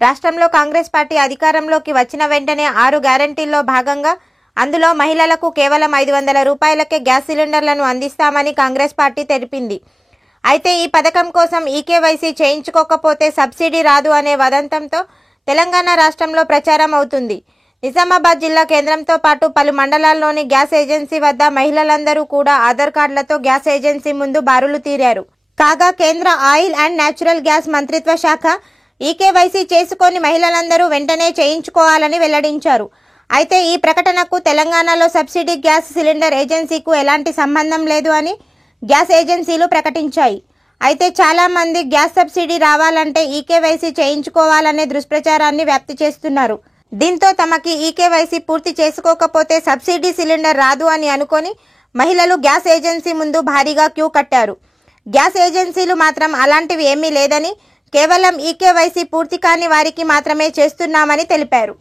రాష్ట్రంలో కాంగ్రెస్ పార్టీ అధికారంలోకి వచ్చిన వెంటనే 6 గ్యారెంటీల్లో భాగంగా అందులో మహిళలకు కేవలం 500 రూపాయలకే గ్యాస్ సిలిండర్లను అందిస్తామని కాంగ్రెస్ పార్టీ తెలిపింది. అయితే ఈ పథకం కోసం ఈకేవైసీ చేయించుకోకపోతే సబ్సిడీ రాదు అనే వదంతంతో తెలంగాణ రాష్ట్రంలో ప్రచారం అవుతుంది. నిజామాబాద్ జిల్లా కేంద్రంతో పాటు పలు మండలాల్లోని గ్యాస్ ఏజెన్సీ వద్ద మహిళలందరూ కూడా ఆధార్ కార్డులతో గ్యాస్ ఏజెన్సీ ముందు బారులు తీరారు. కాగా కేంద్ర ఆయిల్ అండ్ న్యాచురల్ గ్యాస్ మంత్రిత్వ శాఖ ఈకేవైసీ చేసుకొని మహిళలందరూ వెంటనే చేయించుకోవాలని వెల్లడించారు. అయితే ఈ ప్రకటనకు తెలంగాణలో సబ్సిడీ గ్యాస్ సిలిండర్ ఏజెన్సీకు ఎలాంటి సంబంధం లేదు అని గ్యాస్ ఏజెన్సీలు ప్రకటించాయి. అయితే చాలా మంది గ్యాస్ సబ్సిడీ రావాలంటే ఈకేవైసీ చేయించుకోవాలనే దుష్ప్రచారాన్ని వ్యాప్తి చేస్తున్నారు. దీంతో తమకి ఈకేవైసీ పూర్తి చేసుకోకపోతే సబ్సిడీ సిలిండర్ రాదు అని అనుకొని మహిళలు గ్యాస్ ఏజెన్సీ ముందు భారీగా క్యూ కట్టారు. గ్యాస్ ఏజెన్సీలు మాత్రం అలాంటివి ఏమీ లేదని, కేవలం ఈకేవైసీ పూర్తి కాని వారికి మాత్రమే చేస్తున్నామని తెలిపారు.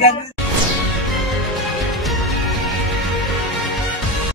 कौन